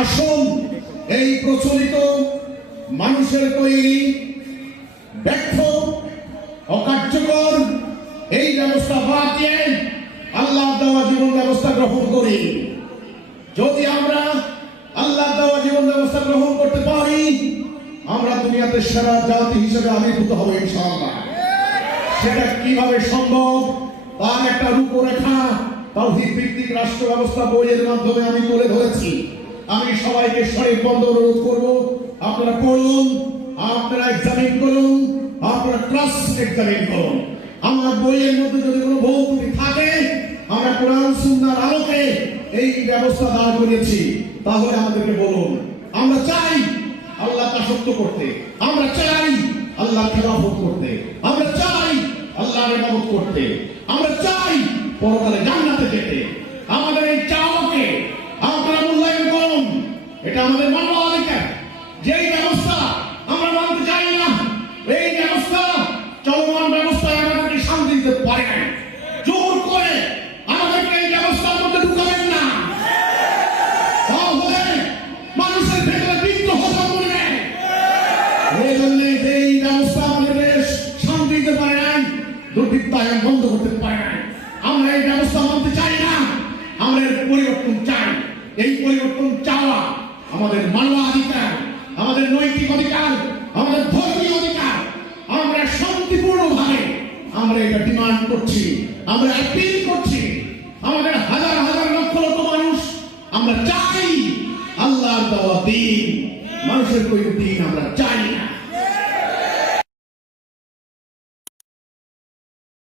আসুন এই প্রচলিত মানুষের তৈরি ব্যর্থ অকার্যকর এই ব্যবস্থা বাদ দিয়ে আল্লাহ দেওয়া জীবন ব্যবস্থা গ্রহণ করি। যদি আমরা আল্লাহ দেওয়া জীবন ব্যবস্থা গ্রহণ করতে পারি, আমরা দুনিয়াতে সেরা জাতি হিসেবে আবির্ভূত হব ইনশাআল্লাহ। সেটা কিভাবে সম্ভব তার একটা রূপরেখা তাওহীদ ভিত্তিক রাষ্ট্র ব্যবস্থা বইয়ের মাধ্যমে আমি তুলে ধরেছি। আমি সবাইকে শরীরবদ্ধ অনুরোধ করব, আপনারা পড়ুন, আপনারা এক্সামিন করুন, আপনারা ক্রস এক্সামিন করুন। আমার বইয়ের মধ্যে যদি কোনো ভুল ত্রুটি থাকে, আমরা কোরআন সুন্নাহর আলোকে এই ব্যবস্থা দাঁড় করিয়েছি, তাহলে আমাদেরকে বলুন। আমরা চাই আল্লাহ দাসত্ব করতে, আমরা চাই আল্লাহ খেলাফত করতে, আমরা চাই আল্লাহর ইবাদত করতে, আমরা চাই পরকালে জান্নাতে যেতে। আমাদের এই চাওয়াকে আপনারা মূল্যায়ন করুন। এটা আমাদের মানবাধিকার। যেই ব্যবস্থা আমরা মানতে চাই না, এই ব্যবস্থা চলমান ব্যবস্থায় আমাদেরকে শান্তি দিতে পারে না। জোর করে আমাদেরকে এই ব্যবস্থার মধ্যে ঢুকাবেন না, তাহলে মানুষের ভেতরে বিদ্রোহ জন্ম নেবে। এই জন্য এই ব্যবস্থা আমাদের শান্তি দিতে পারে না, দুর্বৃত্তায়ন বন্ধ করতে পারে না। আমরা এই ব্যবস্থা মানতে চাই না, আমরা এর পরিবর্তন চাই। এই পরিবর্তন চাওয়া আমাদের মানবাধিকার, আমাদের নৈতিক অধিকার, আমাদের ধর্মীয় অধিকার। আমরা শান্তিপূর্ণভাবে আমরা এটা ডিমান্ড করছি, আমরা অ্যাপিল করছি। আমাদের হাজার হাজার লক্ষ লক্ষ মানুষ, আমরা চাই আল্লাহর দেওয়া দিন, মানুষের তৈরি দিন আমরা চাই না।